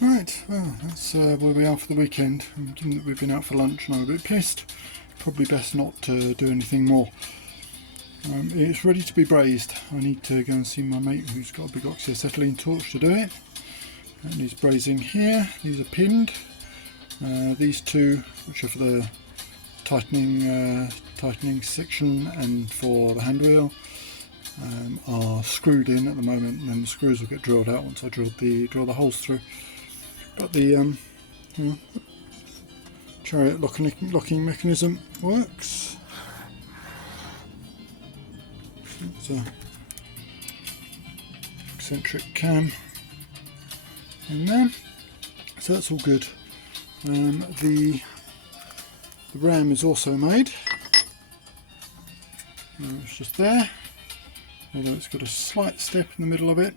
Right, well, that's where we are for the weekend. Given that we've been out for lunch and I'm a bit pissed, probably best not to do anything more. It's ready to be brazed. I need to go and see my mate who's got a big oxyacetylene torch to do it. And he's brazing here. These are pinned. These two, which are for the tightening section and for the hand wheel, are screwed in at the moment, and then the screws will get drilled out once I drill the holes through. But the chariot locking mechanism works. It's a eccentric cam in there, so that's all good. The ram is also made. It's just there, although it's got a slight step in the middle of it,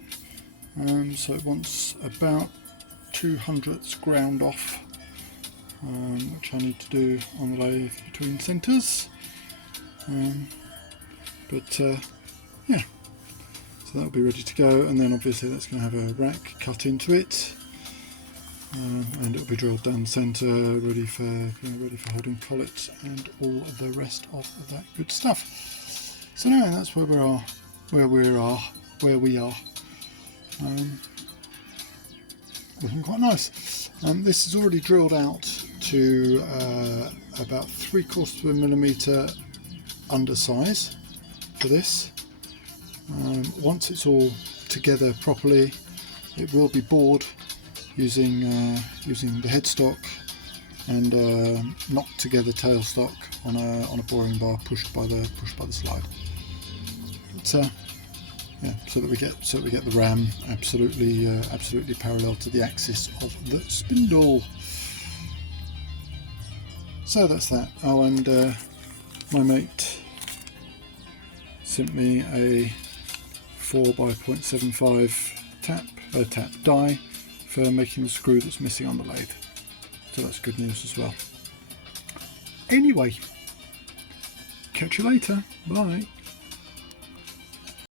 so it wants about 2/100ths ground off, which I need to do on the lathe between centres. Yeah, so that'll be ready to go, and then obviously that's going to have a rack cut into it, and it'll be drilled down the centre, ready for holding collets and all of the rest of that good stuff. So anyway, that's where we are. Looking quite nice. This is already drilled out to about 3/4 undersize for this. Once it's all together properly, it will be bored using the headstock and knocked together tailstock on a boring bar pushed by the slide. But, yeah, so that we get the ram absolutely parallel to the axis of the spindle. So that's that. Oh, and my mate sent me a 4x0.75 tap die for making the screw that's missing on the lathe. So that's good news as well. Anyway, catch you later. Bye.